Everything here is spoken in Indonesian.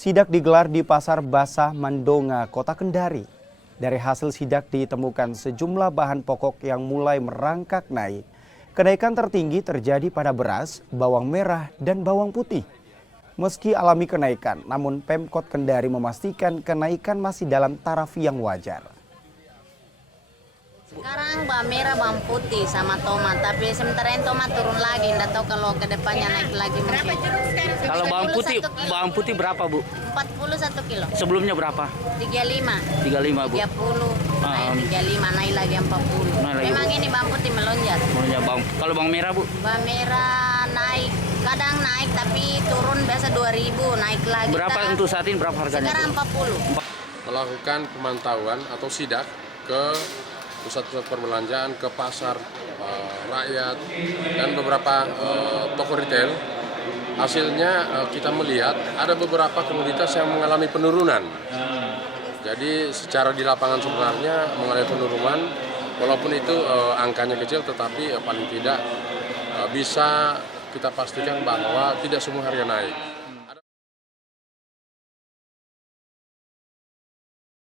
Sidak digelar di Pasar Basah Mandonga, Kota Kendari. Dari hasil sidak ditemukan sejumlah bahan pokok yang mulai merangkak naik. Kenaikan tertinggi terjadi pada beras, bawang merah, dan bawang putih. Meski alami kenaikan, namun Pemkot Kendari memastikan kenaikan masih dalam taraf yang wajar. Sekarang bawang merah, bawang putih sama tomat, tapi sementara yang tomat turun lagi, nggak tahu kalau ke depannya naik lagi mungkin. Kalau bawang putih berapa, Bu? 40 1 kilo. Sebelumnya berapa? 35. 35, Bu. 30, naik 35, naik lagi 40. Naik lagi, Memang Bu. ini bawang putih melonjak. Kalau bawang merah, Bu? Bawang merah naik, kadang naik tapi turun biasa 2.000, naik lagi. Berapa untuk saat ini, berapa harganya? Sekarang 40. Melakukan pemantauan atau sidak ke pusat-pusat perbelanjaan, ke pasar rakyat, dan beberapa toko retail. Hasilnya kita melihat ada beberapa komoditas yang mengalami penurunan. Jadi secara di lapangan sebenarnya mengalami penurunan, walaupun itu angkanya kecil, tetapi paling tidak bisa kita pastikan bahwa tidak semua harga naik.